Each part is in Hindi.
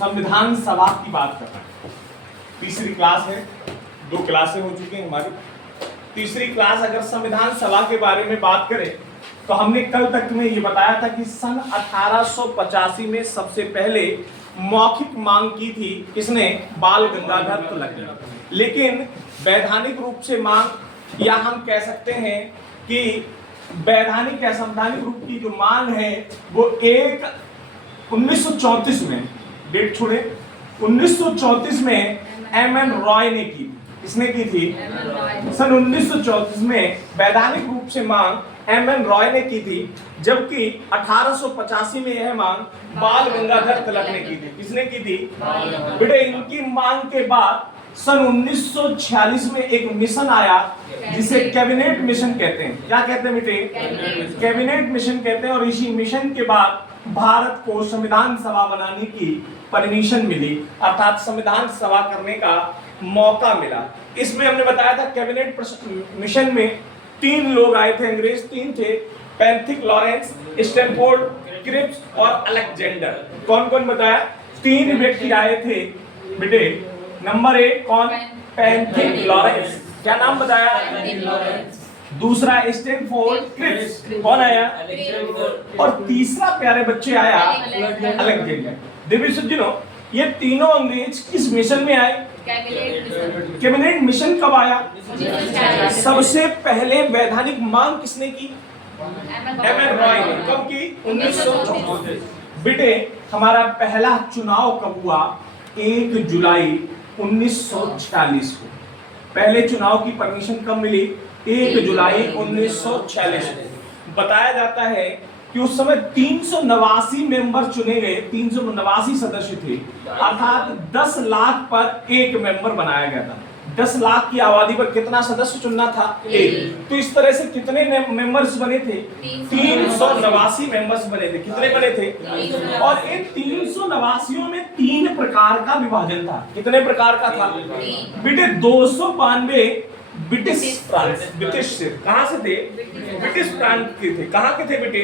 संविधान सभा की बात कर रहे हैं। तीसरी क्लास है, 2 क्लासें हो चुकी हैं हमारी। तीसरी क्लास अगर संविधान सभा के बारे में बात करें तो हमने कल तक में ये बताया था कि सन 1885 में सबसे पहले मौखिक मांग की थी किसने? बाल गंगाधर तिलक। लेकिन वैधानिक रूप से मांग, या हम कह सकते हैं कि वैधानिक या संवैधानिक रूप की जो मांग है वो 1934 में, डेट छोड़े, 1934 में एम रॉय ने की। किसने की थी? सन 1934 में वैधानिक रूप से मांग एम रॉय ने की थी, जबकि 1885 में यह मांग बाल गंगाधर तिलक ने की थी। किसने की थी? बेटे इनकी मांग के बाद सन 1946 में एक मिशन आया जिसे कैबिनेट मिशन कहते हैं। क्या कहते हैं बेटे? कैबिनेट मिशन कहते हैं। और इसी मिशन के बाद भारत को संविधान सभा बनाने की परमिशन मिली, अर्थात संविधान सभा करने का मौका मिला। इसमें हमने बताया था कैबिनेट मिशन में 3 लोग आए थे, अंग्रेज 3 थे, पैंथिक लॉरेंस, स्टैनफोर्ड क्रिप्स और अलेक्जेंडर। कौन कौन बताया? 3 व्यक्ति आए थे बेटे। नंबर 1 कौन? Pethick Lawrence. क्या नाम बताया? दूसरा स्टैनफोर्ड क्रिप्स। कौन आया? और तीसरा प्यारे बच्चे आया अलेक्जेंडर। देवी सज्जनों, ये तीनों अंग्रेज किस मिशन में आए? कैबिनेट मिशन कब आया? सबसे पहले वैधानिक मांग किसने की? एम एन रॉय ने। कब की? 1934। बेटे हमारा पहला चुनाव कब हुआ? 1 जुलाई 1946 को। पहले चुनाव की परमिशन कब मिली? 1 जुलाई 1946 को। बताया जाता है कि उस समय 389 मेंबर चुने गए, 389 सदस्य थे, अर्थात 10 लाख पर एक मेंबर बनाया गया था। 10 लाख की आबादी पर कितना सदस्य चुनना था? 1। तो इस तरह से कितने मेंबर्स बने थे? 389 मेंबर्स बने थे। कितने बने थे? और इन 389 में 3 प्रकार का विभाजन था। कितने प्रकार का था बेटे? 292 ब्रिटिश प्रांत, ब्रिटिश से। कहां से थे? ब्रिटिश प्रांत के थे। कहां के थे बेटे?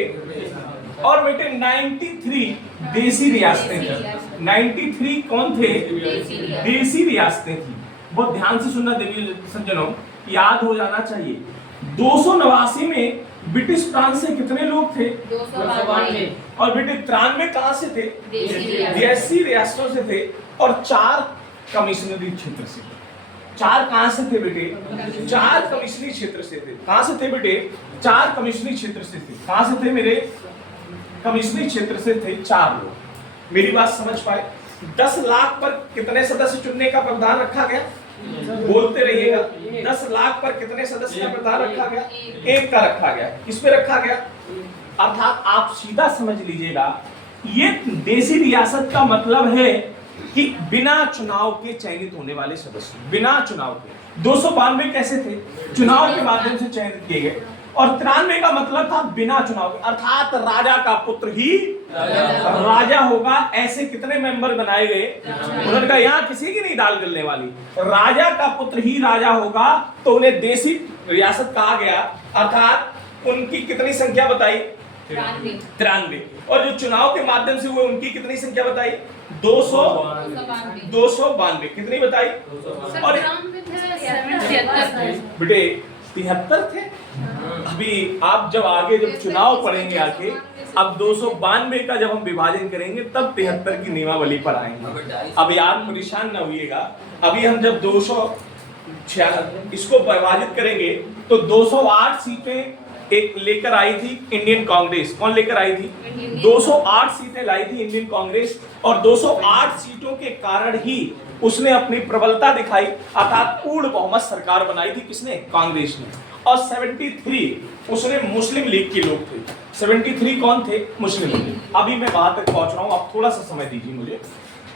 और बेटे 93 देसी रियासतें थी। 93 कौन थे? देसी रियासतें थी। बहुत ध्यान से सुनना देवी सज्जनों, याद हो जाना चाहिए। 289 में ब्रिटिश प्रांत से कितने लोग थे? 292। और बेटे 93 कहां से थे? देसी रियासतों से थे। और 4 कमिश्नरी क्षेत्र से। 4 कहां से थे बेटे? 4 कमिश्नरी क्षेत्र से थे। कहां से थे बेटे? 4 कमिश्नरी क्षेत्र से थे। कहां से थे मेरे? कमिश्नरी क्षेत्र से थे 4 लोग। मेरी बात समझ पाए? 10 लाख पर कितने सदस्य चुनने का प्रावधान रखा गया? बोलते रहिएगा। 10 लाख पर कितने सदस्य का प्रावधान रखा गया? 1 का रखा गया। किस पे रखा गया? अर्थात आप सीधा समझ लीजिएगा, ये देसी रियासत का मतलब है कि बिना चुनाव के चयनित होने वाले सदस्य, बिना चुनाव के। 292 कैसे थे? चुनाव के माध्यम से चयनित किए गए। और 93 का मतलब था बिना चुनाव के, अर्थात राजा का पुत्र ही राजा होगा। ऐसे कितने मेंबर बनाए गए? उन्होंने कहा यहाँ किसी की नहीं दाल गलने वाली, राजा का पुत्र ही राजा होगा, तो उन्हें देसी रियासत कहा गया। अर्थात उनकी कितनी संख्या बताई? 93। और जो चुनाव के माध्यम से हुए उनकी कितनी संख्या बताई? 292। कितनी बताई? और बेटे 73 थे। अभी आप जब आगे जब चुनाव पढ़ेंगे आके, अब 292 का जब हम विभाजन करेंगे तब 73 की नियमावली पर आएंगे। अभी आप परेशान ना होइएगा। अभी हम जब 200 इसको विभाजित करेंगे तो 208 सीटें एक लेकर आई थी इंडियन कांग्रेस। कौन लेकर आई थी? 208 सीटें लाई थी इंडियन कांग्रेस। और 208 सीटों के कारण ही उसने अपनी प्रबलता दिखाई, अर्थात पूर्ण बहुमत सरकार बनाई थी। किसने? कांग्रेस ने। और 73 उसने मुस्लिम लीग के लोग थे। 73 कौन थे? मुस्लिम लीग। अभी मैं वहां तक पहुंच रहा हूं, आप थोड़ा सा समय दीजिए मुझे।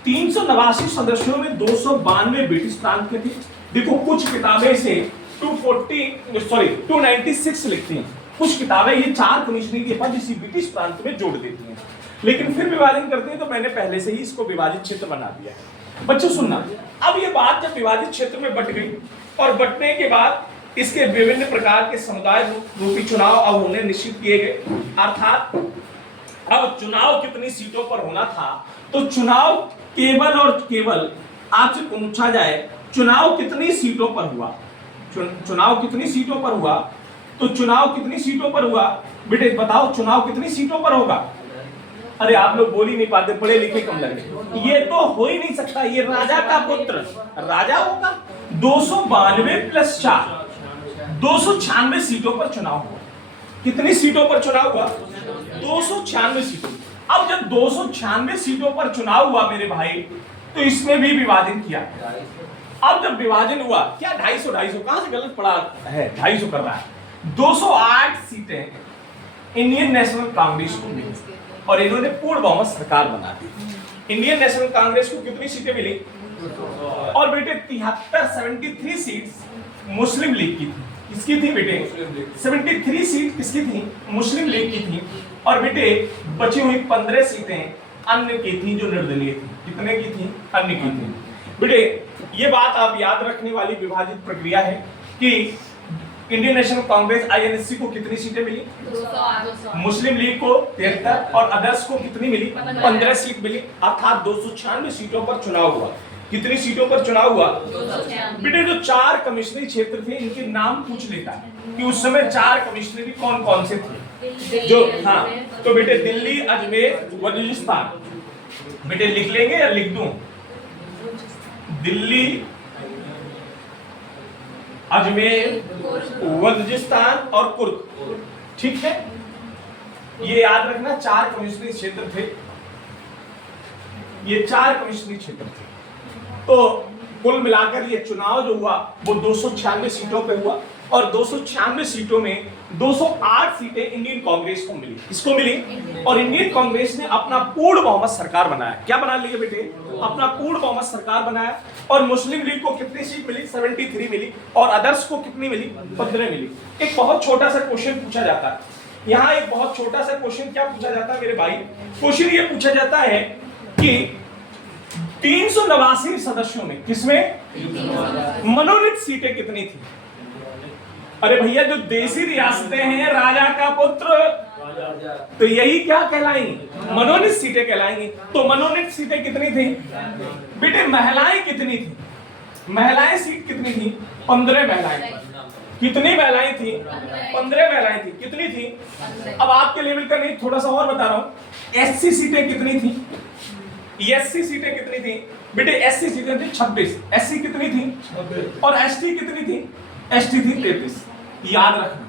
389 सदस्यों में 292 ब्रिटिश प्रांत के थे। देखो कुछ किताबें से 296 लिखती हैं, कुछ किताबें ये 4 कमिश्नरी के पद इसी ब्रिटिश प्रांत में जोड़ देती हैं, लेकिन फिर विभाजन करते हैं तो मैंने पहले से ही इसको विभाजित क्षेत्र बना दिया है। बच्चों सुनना, अब ये बात जब विभाजित क्षेत्र में बट गई और बटने के बाद इसके विभिन्न प्रकार के समुदाय रूपी चुनाव अब होने निश्चित किए गए। अर्थात अब चुनाव कितनी सीटों पर होना था, तो चुनाव केवल और केवल आपसे पूछा जाए चुनाव कितनी सीटों पर हुआ, चुनाव कितनी सीटों पर हुआ, तो चुनाव कितनी सीटों पर हुआ बेटे बताओ, चुनाव कितनी सीटों पर होगा। अरे आप लोग बोल ही नहीं पाते, पढ़े लिखे कम लगे। ये तो हो ही नहीं सकता, ये राजा का पुत्र राजा होगा। 292 प्लस 4 296 सीटों पर चुनाव हुआ। कितनी सीटों पर चुनाव हुआ? 296 सीटों। अब जब 296 सीटों पर चुनाव हुआ मेरे भाई, तो इसमें भी विभाजन किया। अब जब विभाजन हुआ, क्या 250 कहां से गलत पड़ा है, 250 कर रहा है। 208 सीटें इंडियन नेशनल कांग्रेस को मिली और इन्होंने पूर्ण बहुमत सरकार बना दी। इंडियन नेशनल कांग्रेस को कितनी सीटें मिली? और बेटे 73 सीट्स मुस्लिम लीग की थी। किसकी थी बेटे? 73 सीट किसकी थी? मुस्लिम लीग की थी। और बेटे बची हुई 15 सीटें अन्य की थी, जो निर्दलीय थी। कितने की थी? अन्य की थी। बेटे ये बात आप याद रखने वाली विभाजित प्रक्रिया है कि इंडियन नेशनल कांग्रेस आईएनएससी को कितनी सीटें मिली? 200। मुस्लिम लीग को 73 और अदर्स को कितनी मिली? 15 सीट मिली। अर्थात 296 सीटों पर चुनाव हुआ। कितनी सीटों पर चुनाव हुआ? 296। बेटे जो 4 कमिश्नरी क्षेत्र थे, इनके नाम पूछ लेता है कि उस समय 4 कमिश्नरी कौन कौन से थे जो, हाँ तो बेटे दिल्ली, अजमेर, बलूचिस्तान। बेटे लिख लेंगे या लिख दूं? दिल्ली, अजमेर, वजीरिस्तान और कुर्ग। ठीक है, ये याद रखना 4 कमिश्नरी क्षेत्र थे। ये 4 कमिश्नरी क्षेत्र थे। तो कुल मिलाकर ये चुनाव जो हुआ वो 296 सीटों पे हुआ और 296 सीटों में 208 सीटें इंडियन कांग्रेस को मिली। किसको मिली? और इंडियन कांग्रेस ने अपना पूर्ण बहुमत सरकार बनाया। क्या बना लिया बेटे? अपना पूर्ण बहुमत सरकार बनाया। और मुस्लिम लीग को कितनी सीट मिली? 73 मिली। और अदर्स को कितनी मिली? 15 मिली। एक बहुत छोटा सा क्वेश्चन पूछा जाता है यहाँ, एक बहुत छोटा सा क्वेश्चन क्या पूछा जाता है मेरे भाई? क्वेश्चन ये पूछा जाता है कि 389 सदस्यों में किसमें मनोनीत सीटें कितनी थी? अरे भैया जो देसी रियासतें हैं, राजा का पुत्र, तो यही क्या कहलाएंगी? मनोनीत सीटें कहलाएंगी। तो मनोनीत सीटें कितनी थी बेटे? महिलाएं कितनी थी? महिलाएं सीट कितनी थी? 15 महिलाएं। कितनी महिलाएं थी? 15 महिलाएं थी। कितनी थी? अब आपके लेवल का नहीं, थोड़ा सा और बता रहा हूं। एससी सीटें कितनी थी? एससी सीटें कितनी थी बेटे? एससी सीटें थी 26। एससी कितनी थी? और एसटी कितनी थी? एसटी थी 33। याद रखना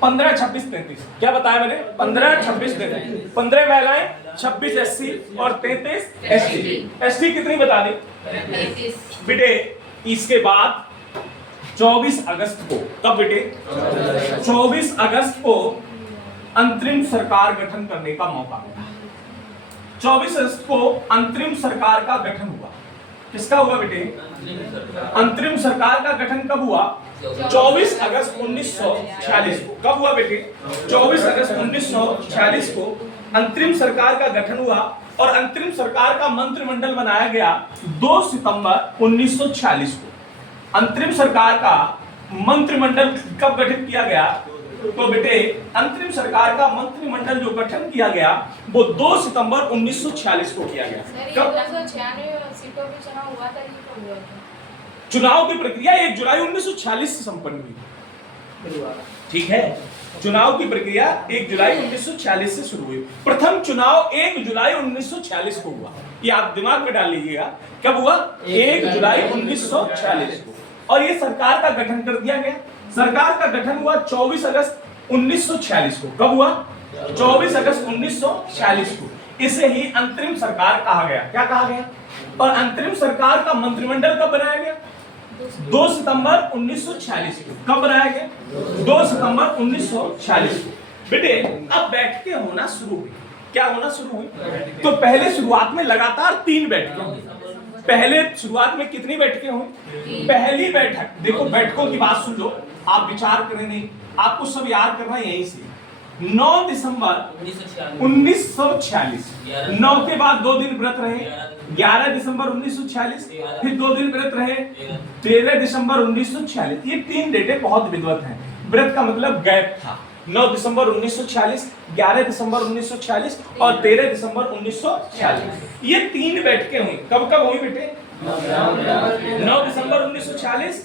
15, 26, 33। क्या बताया मैंने? 15, 26, 33। 15 महिलाएं, 26 एससी और 33 एसटी। एसटी कितनी बता दी? 33। बेटे इसके बाद 24 अगस्त को, कब बेटे? 24 अगस्त को अंतरिम सरकार गठन करने का मौका मिला। 24 अगस्त को अंतरिम सरकार का गठन हुआ। किसका हुआ बेटे? अंतरिम सरकार का गठन कब हुआ? 24 अगस्त 1946 को। कब हुआ बेटे? 24 अगस्त 1946 को अंतरिम सरकार का गठन हुआ और अंतरिम सरकार का मंत्रिमंडल बनाया गया 2 सितंबर 1946 को। अंतरिम सरकार का मंत्रिमंडल कब गठित किया गया? तो बेटे अंतरिम सरकार का मंत्रिमंडल जो गठन किया गया वो 2 सितंबर 1946 को किया गया। कब? सीटों पे चुनाव हुआ था, ये कब हुआ था? चुनाव की प्रक्रिया 1 जुलाई 1946 से संपन्न हुई। ठीक है, चुनाव की प्रक्रिया 1 जुलाई 1946 से शुरू हुई। प्रथम चुनाव 1 जुलाई 1946 को हुआ। ये आप दिमाग में डाल लीजिएगा। कब हुआ? 1 जुलाई 1946 को। और ये सरकार का गठन कर दिया गया। सरकार का गठन हुआ 24 अगस्त 1946 को। कब हुआ? 24 अगस्त 1946 को। इसे ही अंतरिम सरकार कहा गया। क्या कहा गया? और अंतरिम सरकार का मंत्रिमंडल कब बनाया गया? 2 सितंबर 1946 को। कब बनाया गया? 2 सितंबर 1946 को। बेटे अब बैठकें होना शुरू हुई। क्या होना शुरू हुई? तो पहले शुरुआत में लगातार 3 बैठकें हुई। पहले शुरुआत में कितनी बैठकें हुई? पहली बैठक, देखो बैठकों की बात सुन लो, आप विचार करें नहीं, आपको सब याद करना है यहीं से। 9 दिसंबर 1946, 9 के बाद 2 दिन व्रत रहे, 11 दिसंबर 1946, फिर 2 दिन व्रत रहे, 13 दिसंबर 1946। ये 3 डेटें बहुत विद्वत हैं। व्रत का मतलब गैप था। 9 दिसंबर 1946, 11 दिसंबर 1946 और 13 दिसंबर 1946। ये 3 बैठकें हुई। कब कब हुई बेटे? 9 दिसंबर 1946,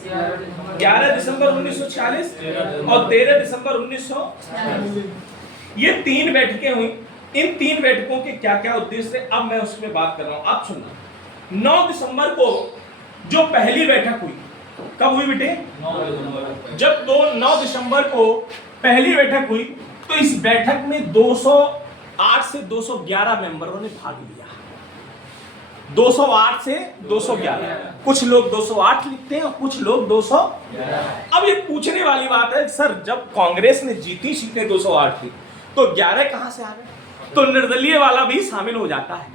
11 दिसंबर 1946 और 13 दिसंबर 1946। ये 3 बैठकें हुई। इन 3 बैठकों के क्या क्या उद्देश्य थे, अब मैं उसमें बात कर रहा हूं, आप सुनना। 9 दिसंबर को जो पहली बैठक हुई, कब हुई बेटे? 9 दिसंबर को पहली बैठक हुई, तो इस बैठक में 208 से 211 मेंबरों ने भाग लिया। 208 से 211, कुछ लोग 208 लिखते हैं और कुछ लोग 200। अब ये पूछने वाली बात है, सर जब कांग्रेस ने जीती सीटें 208 की, तो 11 कहां से आ गए? तो निर्दलीय वाला भी शामिल हो जाता है,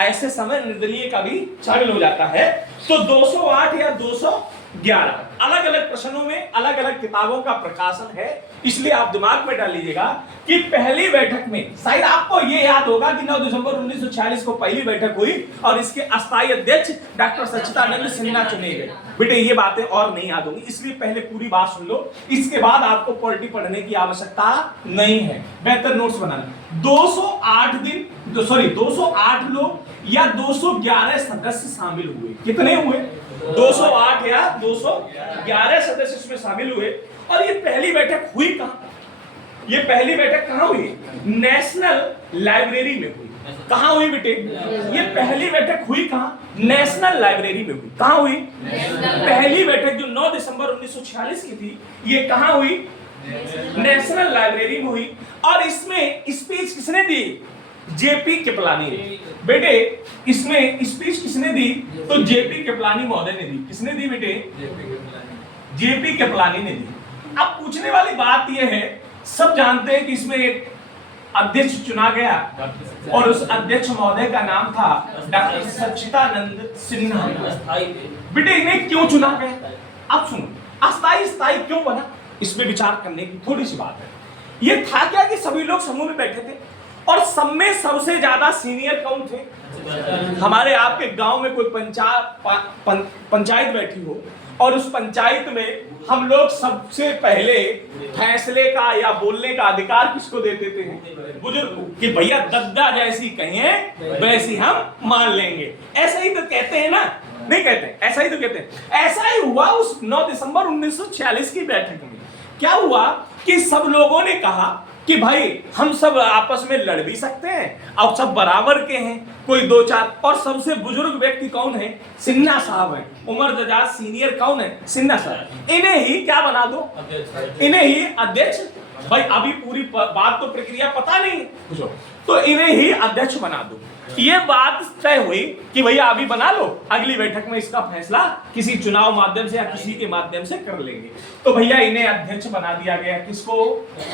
ऐसे समय निर्दलीय का भी शामिल हो जाता है। तो 208 या 211 अलग अलग प्रश्नों में अलग अलग किताबों का प्रकाशन है, इसलिए आप दिमाग में डाल लीजिएगा कि पहली बैठक में, शायद आपको ये याद होगा कि 9 दिसंबर 1946 को पहली बैठक हुई और इसके अस्थायी अध्यक्ष डॉक्टर सच्चिदानंद सिन्हा चुने गए। बेटे ये बातें और नहीं याद होंगी, इसलिए पहले पूरी बात सुन लो, इसके बाद आपको पॉलिटी पढ़ने की आवश्यकता नहीं है, बेहतर नोट्स बनाना। 208 लोग या 211 सदस्य शामिल हुए। कितने हुए? 208 या 211 सदस्य इसमें शामिल हुए। और ये पहली बैठक हुई कहां? ये पहली बैठक कहां हुई? नेशनल लाइब्रेरी में हुई। कहां हुई बेटे? ये पहली बैठक हुई कहां? नेशनल लाइब्रेरी में हुई। कहां हुई? पहली बैठक जो 9 दिसंबर 1946 की थी, ये कहां हुई? नेशनल लाइब्रेरी में हुई। और इसमें स्पीच किसने दी? जेपी कृपलानी ने। बेटे इसमें स्पीच किसने दी? तो जेपी कृपलानी महोदय ने दी। किसने दी बेटे? जेपी कृपलानी ने दी। अब पूछने वाली बात यह है, सब जानते हैं कि इसमें एक अध्यक्ष चुना गया और उस अध्यक्ष महोदय का नाम था डॉक्टर सच्चिदानंद सिन्हा। बेटे इन्हें क्यों चुना गया? अब सुनो, अस्थायी स्थायी क्यों बना, इसमें विचार करने की थोड़ी सी बात है। ये था क्या कि सभी लोग समूह में बैठे थे और सब में सबसे ज्यादा सीनियर कौन थे? हमारे आपके गांव में कोई पंचायत बैठी हो और उस पंचायत में हम लोग सबसे पहले फैसले का या बोलने का अधिकार किसको दे देते हैं? बुजुर्ग को, कि भैया दद्दा जैसी कहें वैसी हम मान लेंगे। ऐसा ही तो कहते हैं ना, नहीं कहते? ऐसा ही तो कहते हैं। ऐसा ही हुआ उस 9 दिसंबर 1946 की बैठक में। क्या हुआ कि सब लोगों ने कहा कि भाई हम सब आपस में लड़ भी सकते हैं और सब बराबर के हैं, कोई 2-4। और सबसे बुजुर्ग व्यक्ति कौन है? सिन्हा साहब है। उम्र दराज सीनियर कौन है? सिन्हा साहब। इन्हें ही क्या बना दो? इन्हें ही अध्यक्ष। भाई अभी पूरी बात तो प्रक्रिया पता नहीं है, तो इन्हें ही अध्यक्ष बना दो। ये बात तय हुई कि भैया अभी बना लो, अगली बैठक में इसका फैसला किसी चुनाव माध्यम से या किसी के माध्यम से कर लेंगे। तो भैया इन्हें अध्यक्ष बना दिया गया। किसको?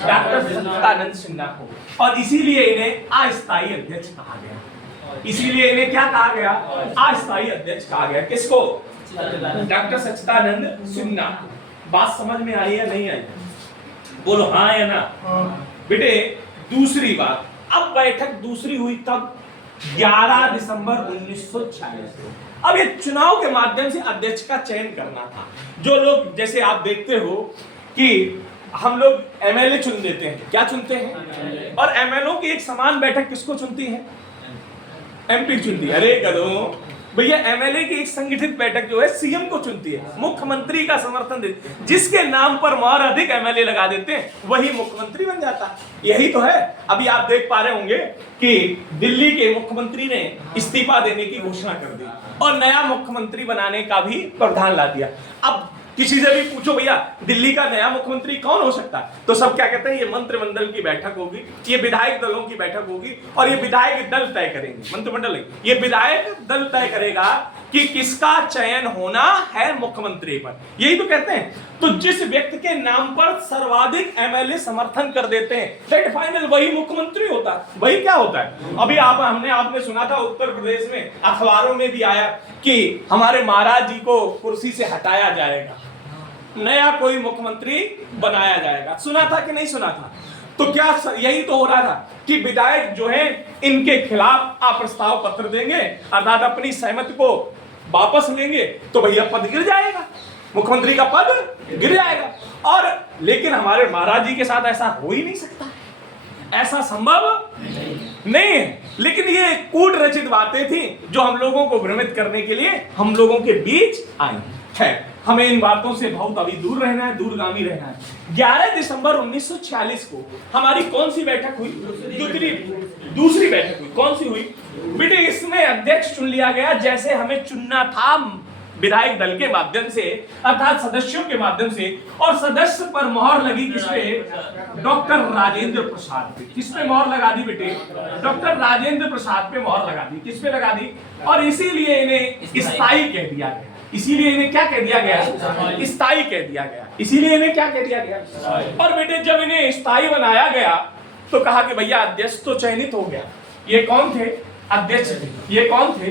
डॉक्टर सच्चिदानंद सिन्हा को। और इसीलिए इन्हें अस्थायी अध्यक्ष कहा गया। इसीलिए इन्हें क्या कहा गया? अस्थायी अध्यक्ष कहा गया। किसको? डॉक्टर सच्चिदानंद सिन्हा। बात समझ में आई या नहीं आई? बोलो हाँ या ना। बेटे दूसरी बात, अब बैठक दूसरी हुई तब 11 दिसंबर 1946। अब ये चुनाव के माध्यम से अध्यक्ष का चयन करना था। जो लोग, जैसे आप देखते हो कि हम लोग एमएलए चुन देते हैं, क्या चुनते हैं? और एमएलओ की एक समान बैठक किसको चुनती है? एमपी चुनती है। अरे गधों, भैया एमएलए की एक संगठित बैठक जो है सीएम को चुनती है, मुख्यमंत्री का समर्थन देती। जिसके नाम पर और अधिक एमएलए लगा देते हैं वही मुख्यमंत्री बन जाता है। यही तो है। अभी आप देख पा रहे होंगे कि दिल्ली के मुख्यमंत्री ने इस्तीफा देने की घोषणा कर दी और नया मुख्यमंत्री बनाने का भी प्रावधान ला दिया। अब किसी से भी पूछो भैया दिल्ली का नया मुख्यमंत्री कौन हो सकता है, तो सब क्या कहते हैं? ये मंत्रिमंडल की बैठक होगी, ये विधायक दलों की बैठक होगी और ये विधायक दल तय करेंगे। मंत्रिमंडल ये विधायक दल तय करेगा कि किसका चयन होना है मुख्यमंत्री पर। यही तो कहते हैं। तो जिस व्यक्ति के नाम पर सर्वाधिक एमएलए समर्थन कर देते हैं, दैट फाइनल वही मुख्यमंत्री होता है। वही क्या होता है? अभी आपने सुना था उत्तर प्रदेश में अखबारों में भी आया कि हमारे महाराज जी को कुर्सी से हटाया जाएगा, नया कोई मुख्यमंत्री बनाया जाएगा। सुना था कि नहीं सुना था? तो क्या यही तो हो रहा था कि विधायक जो है इनके खिलाफ अप्रस्ताव पत्र देंगे, अर्थात अपनी सहमति को वापस लेंगे, तो भैया पद गिर जाएगा। मुख्यमंत्री का पद गिर जाएगा। और लेकिन हमारे महाराज जी के साथ ऐसा हो ही नहीं सकता, ऐसा संभव नहीं है। लेकिन ये कूट रचित बातें थी जो हम लोगों को भ्रमित करने के लिए हम लोगों के बीच आई है। हमें इन बातों से बहुत अभी दूर रहना है, दूरगामी रहना है। 11 दिसंबर 1946 को हमारी कौन सी बैठक हुई? दूसरी बैठक हुई। कौन सी हुई बेटे? इसमें अध्यक्ष चुन लिया गया जैसे हमें चुनना था विधायक दल के माध्यम से, अर्थात सदस्यों के माध्यम से। और सदस्य पर मोहर लगी किस पे? डॉक्टर राजेंद्र प्रसाद पे। किस पे मोहर लगा दी बेटे? डॉक्टर राजेंद्र प्रसाद पे मोहर लगा दी। किस पे लगा दी? और इसीलिए इन्हें स्थायी कह दिया गया। इसीलिए इन्हें क्या कह दिया गया? स्थायी कह दिया गया। इसीलिए इन्हें क्या कह दिया गया? और बेटे जब इन्हें स्थायी बनाया गया तो कहा कि भैया अध्यक्ष तो चयनित हो गया। ये कौन थे? अध्यक्ष। ये कौन थे?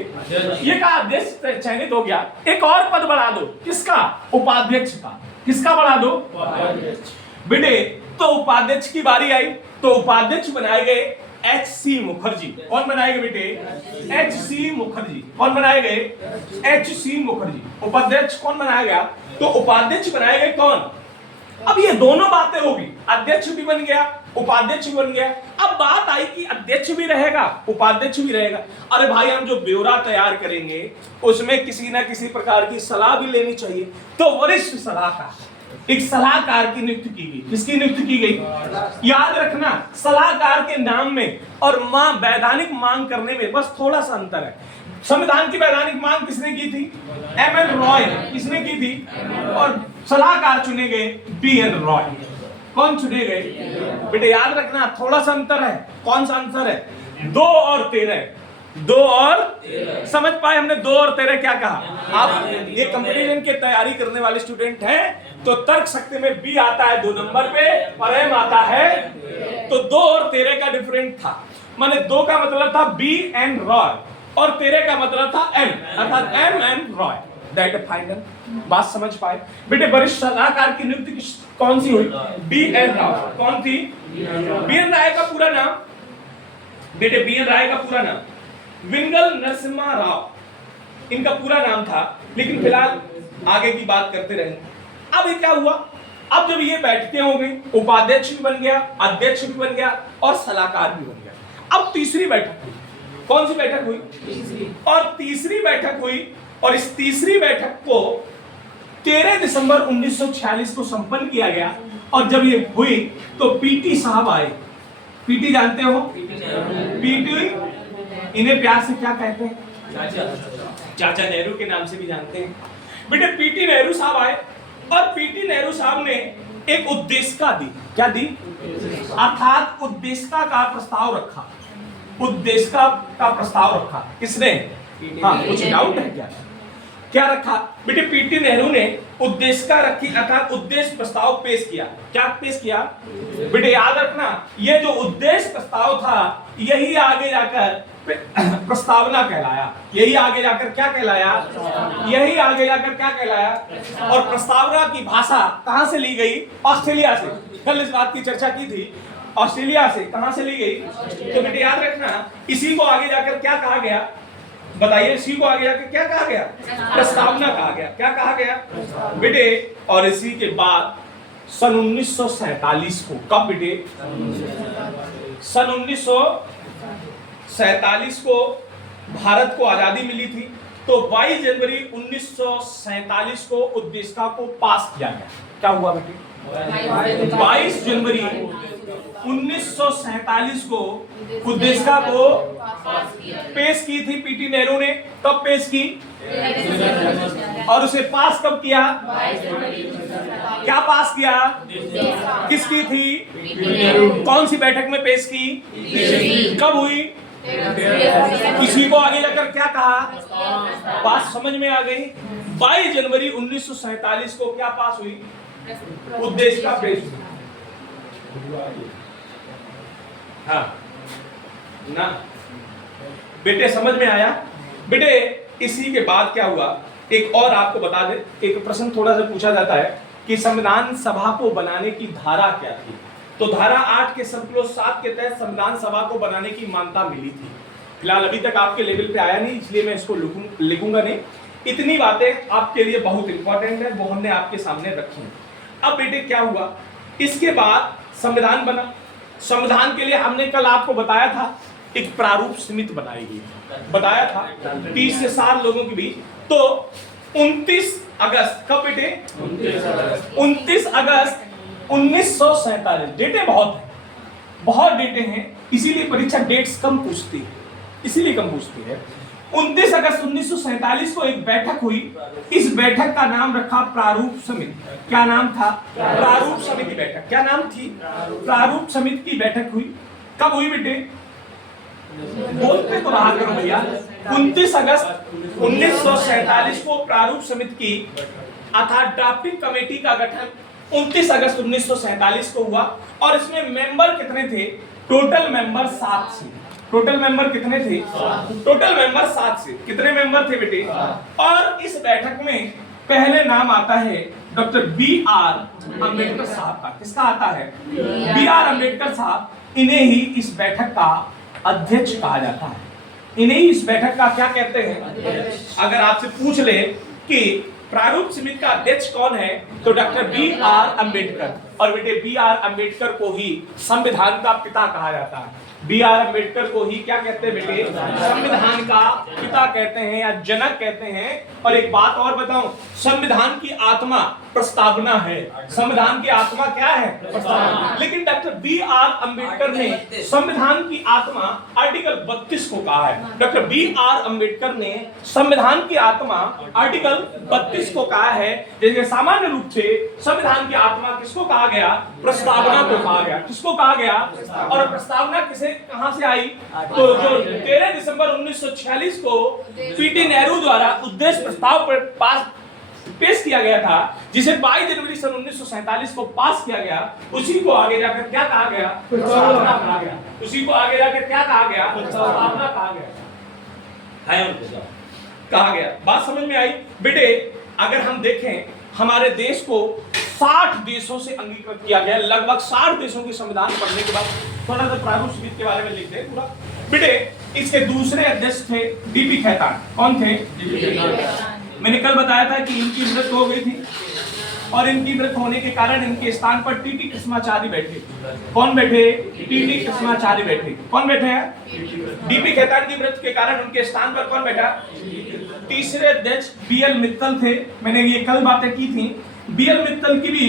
ये कहा अध्यक्ष चयनित हो गया, एक और पद बढ़ा दो। किसका? उपाध्यक्ष का। किसका बढ़ा दो? बेटे तो उपाध्यक्ष की बारी आई तो उपाध्यक्ष बनाए गए H.C. मुखर्जी। कौन बनाए गए बेटे? H.C. मुखर्जी। कौन बनाए गए? H.C. मुखर्जी। उपाध्यक्ष कौन बनाया गया? तो उपाध्यक्ष बनाए गए कौन? अब ये दोनों बातें होगी, अध्यक्ष भी बन गया, उपाध्यक्ष भी बन गया। अब बात आई कि अध्यक्ष भी रहेगा, उपाध्यक्ष भी रहेगा। अरे भाई हम जो ब्यौरा तैयार करेंगे उसमें किसी ना किसी प्रकार की सलाह भी लेनी चाहिए। तो वरिष्ठ सलाहकार, एक सलाहकार की नियुक्ति की गई। किसकी नियुक्ति की गई? याद रखना, सलाहकार के नाम में और वैधानिक मांग करने में बस थोड़ा सा अंतर है। संविधान की वैधानिक मांग किसने की थी? M.N. रॉय। किसने की थी? और सलाहकार चुने गए B.N. रॉय। कौन चुने गए बेटे? याद रखना थोड़ा सा अंतर है। कौन सा अंतर है? 2 और 13। 2 और समझ पाए हमने? 2 और 13 क्या कहा? आप ये कंपटीशन की तैयारी करने वाले स्टूडेंट हैं तो तर्क शक्ति में B आता है 2 नंबर पे और M आता है, तो 2 और 13 का डिफरेंट था। माने 2 का मतलब था B.N. रॉय और 13 का मतलब था M, अर्थात M.N. रॉय। दैट फाइनल बात समझ पाए बेटे? वरिष्ठ सलाहकार की नियुक्ति कौन सी हुई? B.N. राव। कौन थी? B.N. राय का पूरा नाम बेटे? B.N. राय का पूरा नाम विंगल नरसिम्हा राव इनका पूरा नाम था। लेकिन फिलहाल आगे की बात करते रहेंगे। अब ये क्या हुआ? अब जब ये बैठकें हो गई, उपाध्यक्ष भी बन गया, अध्यक्ष भी बन गया और सलाहकार भी बन गया। अब तीसरी बैठक हुई। कौन सी बैठक हुई? और तीसरी बैठक हुई और इस तीसरी बैठक को 13 दिसंबर 1946 को संपन्न किया गया। और जब ये हुई तो पीटी साहब आए। पीटी जानते हो? पीटी, इन्हें प्यार से क्या कहते हैं? चाचा नेहरू के नाम से भी जानते हैं बेटे। पीटी नेहरू साहब आए और पीटी नेहरू साहब ने एक उद्देशिका दी। क्या दी? अर्थात उद्देशिका का प्रस्ताव रखा। उद्देशिका का प्रस्ताव रखा किसने? हाँ, कुछ डाउट है क्या? क्या रखा बेटे? पीटी नेहरू ने उद्देशिका रखी, अर्थात उद्देश्य प्रस्ताव पेश किया। क्या पेश किया बेटे? याद रखना, ये जो उद्देश्य प्रस्ताव था यही आगे जाकर प्रस्तावना कहलाया। यही आगे जाकर क्या कहलाया? यही आगे जाकर क्या कहलाया? और प्रस्तावना की भाषा कहां से ली गई? ऑस्ट्रेलिया से। कल इस बात की चर्चा की थी। ऑस्ट्रेलिया से। कहां से ली गई? तो बेटे याद रखना, इसी को आगे जाकर क्या कहा गया? बताइए, इसी को आगे जाकर क्या कहा गया? प्रस्तावना कहा गया। क्या कहा गया बेटे? और इसी के बाद सन 1947 को, कब बेटे? सन 1947 को भारत को आजादी मिली थी। तो 22 जनवरी 1947 को उद्देशिका को पास किया गया। क्या हुआ बेटे? 22 जनवरी 1947 को उद्देशिका को पेश की थी पीटी नेहरू ने। कब पेश की? और उसे पास कब किया? क्या पास किया? किसकी थी? कौन सी बैठक में पेश की? कब हुई? इसी को आगे जाकर क्या कहा? बात समझ में आ गई? 22 जनवरी 1947 को क्या पास हुई? उद्देशिका पेश। हाँ ना बेटे, समझ में आया बेटे? इसी के बाद क्या हुआ? एक और आपको बता दे, एक प्रश्न थोड़ा सा पूछा जाता है कि संविधान सभा को बनाने की धारा क्या थी? तो धारा 8 के संकल्प 7 के तहत संविधान सभा को बनाने की मान्यता मिली थी। फिलहाल अभी तक आपके लेवल पे आया नहीं, इसलिए मैं इसको लिखूंगा नहीं। इतनी बातें आपके लिए बहुत इंपॉर्टेंट है, वो हमने आपके सामने रखी हैं। अब बेटे क्या हुआ, इसके बाद संविधान बना। संविधान के लिए हमने कल आपको बताया था एक प्रारूप समिति बनाई गई, बताया था 30 से 60 लोगों के बीच। तो 29 अगस्त, कब बेटे? 29 अगस्त 1947। डेटे बहुत है, बहुत डेटे हैं, इसीलिए परीक्षा डेट्स कम पूछती है, इसीलिए कम पूछती है। 29 अगस्त 1947 को एक बैठक हुई। इस बैठक का नाम रखा प्रारूप समिति। क्या नाम था? प्रारूप समिति बैठक। क्या नाम थी? प्रारूप समिति की बैठक हुई। कब हुई बेटे? बोलते तो रहा करो भैया। 29 अगस्त 1947 को प्रारूप समिति की अर्थात ड्राफ्टिंग कमेटी का गठन 29 अगस्त 1947 को हुआ। और इसमें मेंबर कितने थे? टोटल मेंबर 7 थे। टोटल मेंबर कितने थे? टोटल मेंबर 7 से। कितने मेंबर थे बेटे? और इस बैठक में पहले नाम आता है डॉक्टर बी.आर. अंबेडकर साहब का। किसका आता है? बी.आर. अंबेडकर साहब। इन्हें ही इस बैठक का अध्यक्ष कहा जाता है। इन्हें ही इस बैठक का क्या कहते हैं? अगर आपसे पूछ ले कि प्रारूप समिति का अध्यक्ष कौन है, तो डॉक्टर बी.आर. अंबेडकर। और बेटे बी.आर. अंबेडकर को ही संविधान का पिता कहा जाता है। बी.आर. अंबेडकर को ही क्या कहते हैं बेटे? संविधान का पिता कहते हैं या जनक कहते हैं। और एक बात और बताऊं, संविधान की आत्मा प्रस्तावना है। संविधान की आत्मा क्या है? प्रस्तावना। लेकिन डॉक्टर बी.आर. अंबेडकर ने संविधान की आत्मा आर्टिकल 32 को कहा है। Doctor B R. अंबेडकर ने संविधान की आत्मा आर्टिकल 32 को कहा है। जैसे सामान्य रूप से संविधान की आत्मा किसको कहा गया? प्रस्तावना को कहा गया। किसको कहा गया? और प्रस्तावना किसे कहां से आई? तो जो 13 दिसंबर 1946 को पीटी नेहरू द्वारा उद्देश्य प्रस्ताव पर पेश किया गया था, जिसे 22 जनवरी सन 1947 को पास किया गया, उसी को आगे जाकर क्या कहा गया? प्रस्तावना कहा गया। उसी को आगे जाकर क्या कहा गया? प्रस्तावना कहा गया। है कहा गया। बात समझ में आई बेटे? अगर हम देखें, हमारे देश को 60 देशों से अंगीकृत किया गया। लगभग 60 देशों के संविधान पढ़ने के बाद थोड़ा सा प्रारूप समिति के बारे में लिख दे पूरा बेटे। इसके दूसरे अध्यक्ष थे डीपी खैतान। कौन थे? मैंने कल बताया था कि इनकी मृत्यु हो गई थी और इनकी मृत्यु होने के कारण इनके स्थान पर टीटी कृष्णाचार्य बैठे। कौन बैठे? टीटी कृष्णाचार्य बैठे। कौन बैठे हैं? डीपी खैतान की मृत्यु के कारण उनके स्थान पर कौन बैठा? तीसरे अध्यक्ष बी.एल. मित्तल थे। मैंने ये कल बातें की थी। बी.एल. मित्तल की भी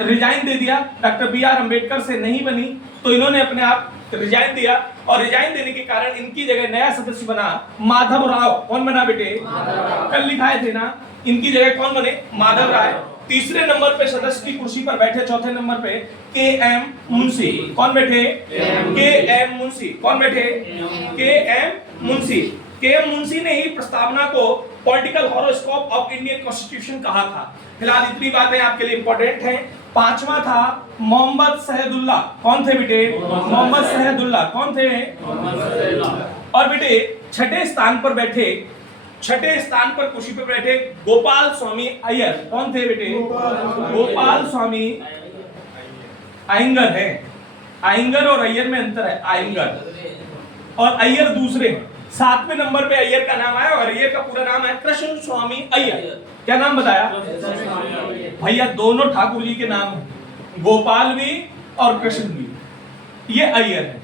रिजाइन दे दिया। Doctor B R. अंबेडकर से नहीं बनी तो इन्होंने अपने आप रिजाइन दिया। और रिजाइन देने के कारण इनकी जगह नया सदस्य बना माधव राव। कौन बना बेटे? कल लिखाए थे ना। इनकी जगह कौन बने? माधव राय। तीसरे नंबर पे सदस्य की कुर्सी पर बैठे, चौथे नंबर पे के.एम. मुंशी। कौन बैठे? के.एम. मुंशी। कौन बैठे? के.एम. मुंशी। के.एम. मुंशी ने ही प्रस्तावना को political horoscope of Indian constitution कहा था। फिलहाल इतनी बातें आपके लिए इंपॉर्टेंट हैं। पांचवा था मोहम्मद शहदुल्ला। कौन थे बेटे? मोहम्मद शहदुल्ला। कौन थे? और बेटे छठे स्थान पर बैठे, छठे स्थान पर कुर्सी पर बैठे गोपाल स्वामी अय्यर। कौन थे बेटे? गोपाल स्वामी अयंगर है। अयंगर और अय्यर में अंतर है। अयंगर और अय्यर दूसरे हैं। 7वें नंबर पे अय्यर का नाम आया और अय्यर का पूरा नाम है कृष्ण स्वामी अय्यर। क्या नाम बताया भैया? दोनों ठाकुर जी के नाम है, गोपाल भी और कृष्ण भी। ये अय्यर है।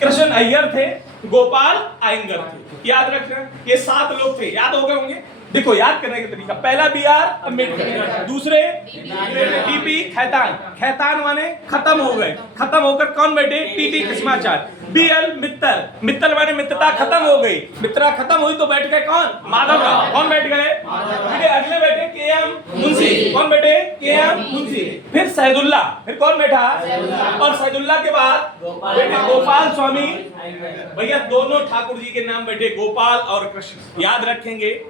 कृष्ण अय्यर थे, गोपाल अयंगर थे। याद रखना, ये 7 लोग थे। याद हो गए होंगे। देखो याद करने का तरीका, पहला बी.आर. अंबेडकर, दूसरे डीपी खैतान। खैतान माने खत्म हो गए। खत्म होकर कौन बैठे? टीटी कृष्णाचार्य। बी.एल. मित्तल। मित्तल माने मित्रता खत्म हो गई। मित्रता खत्म हुई तो बैठ गए कौन? माधव राव। कौन बैठ गए? अगले बैठे के.एम. मुंशी। कौन बैठे? के.एम. मुंशी। फिर शहदुल्ला। फिर कौन बैठा? और शहदुल्ला के बाद बैठे गोपाल स्वामी। भैया दोनों ठाकुर जी के नाम बैठे, गोपाल और कृष्ण। याद रखेंगे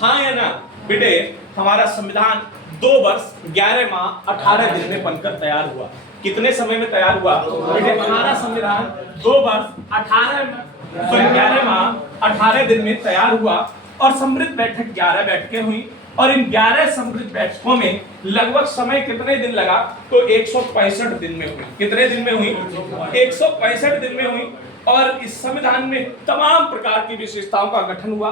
हाँ या ना बेटे? हमारा संविधान 2 वर्ष 11 माह 18 दिन में बनकर तैयार हुआ। कितने समय में तैयार हुआ बेटे? हमारा संविधान 2 वर्ष 11 माह 18 दिन में तैयार हुआ। और समृद्ध बैठक 11 बैठकें हुई। और इन 11 समृद्ध बैठकों में लगभग समय कितने दिन लगा? तो 165 दिन में हुई। कितने दिन में हुई? 165 दिन में हुई। और इस संविधान में तमाम प्रकार की विशेषताओं का गठन हुआ।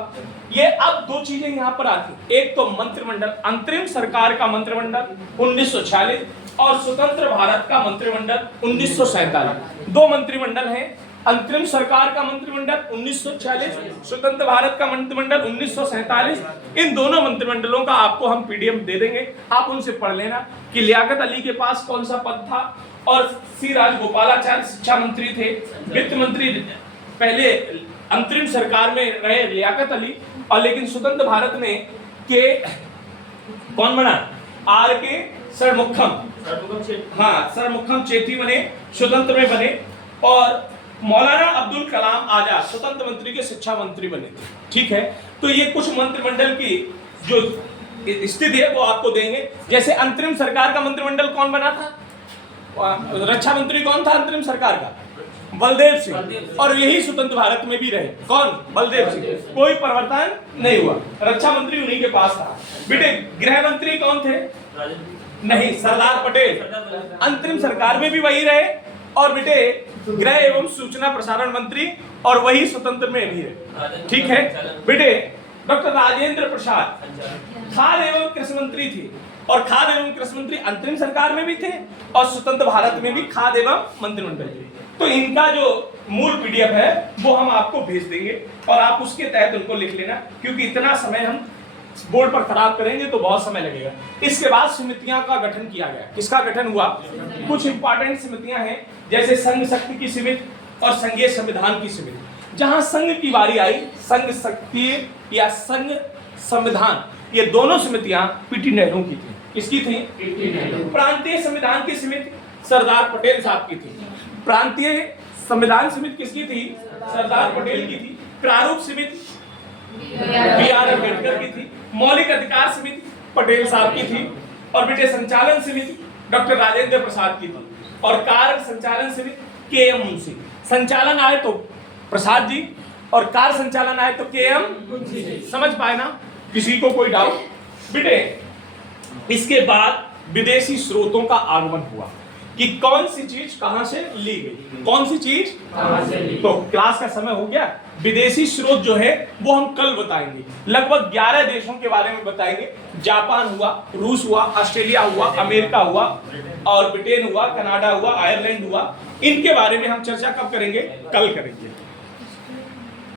ये अब दो चीजें यहाँ पर आती, एक तो मंत्रिमंडल, अंतरिम सरकार का मंत्रिमंडल 1946 और स्वतंत्र भारत का मंत्रिमंडल 1947। दो मंत्रिमंडल हैं, अंतरिम सरकार का मंत्रिमंडल 1946, स्वतंत्र भारत का मंत्रिमंडल 1947। इन दोनों मंत्रिमंडलों का आपको हम पीडीएफ दे देंगे, आप उनसे पढ़ लेना कि लियाकत अली के पास कौन सा पद था और सी राजगोपालाचार्य शिक्षा मंत्री थे, वित्त मंत्री पहले अंतरिम सरकार में रहे लियाकत अली, और लेकिन स्वतंत्र भारत में के कौन बना, आर के सरमुखम चेती बने, स्वतंत्र में बने, और मौलाना अब्दुल कलाम आजाद स्वतंत्र मंत्री के शिक्षा मंत्री बने थे। ठीक है, तो ये कुछ मंत्रिमंडल की जो स्थिति है वो आपको देंगे। जैसे अंतरिम सरकार का मंत्रिमंडल कौन बना था, रक्षा मंत्री कौन था अंतरिम सरकार का, बलदेव सिंह, और यही स्वतंत्र भारत में भी रहे, कौन, बलदेव सिंह, कोई परिवर्तन नहीं हुआ, रक्षा मंत्री उन्हीं के पास था। बेटे गृह मंत्री कौन थे, नहीं, सरदार पटेल, अंतरिम सरकार में भी वही रहे, और बेटे गृह एवं सूचना प्रसारण मंत्री और वही स्वतंत्र में भी रहे। ठीक है बेटे, डॉक्टर राजेंद्र प्रसाद खाद्य एवं कृषि मंत्री थे, और खाद्य एवं कृषि मंत्री अंतरिम सरकार में भी थे और स्वतंत्र भारत में भी खाद्य एवं मंत्रिमंडल थे। तो इनका जो मूल पीडीएफ है वो हम आपको भेज देंगे और आप उसके तहत उनको लिख लेना, क्योंकि इतना समय हम बोर्ड पर खराब करेंगे तो बहुत समय लगेगा। इसके बाद समितियां का गठन किया गया। किसका गठन हुआ, कुछ इंपॉर्टेंट समितियां हैं, जैसे संघ शक्ति की समिति और संघीय संविधान की समिति। जहां संघ की बारी आई, संघ शक्ति या संघ संविधान, ये दोनों समितियां पीटी नेहरू की थी। किसकी थी, प्रांतीय संविधान की समिति सरदार पटेल साहब की थी। प्रांतीय संविधान समिति किसकी थी, सरदार पटेल की थी। प्रारूप समिति बी.आर. अम्बेडकर की थी। मौलिक अधिकार समिति पटेल साहब की थी, और बेटे संचालन समिति डॉक्टर राजेंद्र प्रसाद की थी, और कार्य संचालन समिति के.एम. मुंशी। संचालन आए तो प्रसाद जी, और कार्य संचालन आए तो के.एम. समझ पाए ना, किसी को कोई डाउट। बेटे इसके बाद विदेशी स्रोतों का आगमन हुआ कि कौन सी चीज कहां से ली गई, कौन सी चीज कहां से ली। तो क्लास का समय हो गया, विदेशी स्रोत जो है वो हम कल बताएंगे। लगभग 11 देशों के बारे में बताएंगे। जापान हुआ, रूस हुआ, ऑस्ट्रेलिया हुआ, अमेरिका हुआ, और ब्रिटेन हुआ, कनाडा हुआ, आयरलैंड हुआ। इनके बारे में हम चर्चा कब करेंगे, कल करेंगे।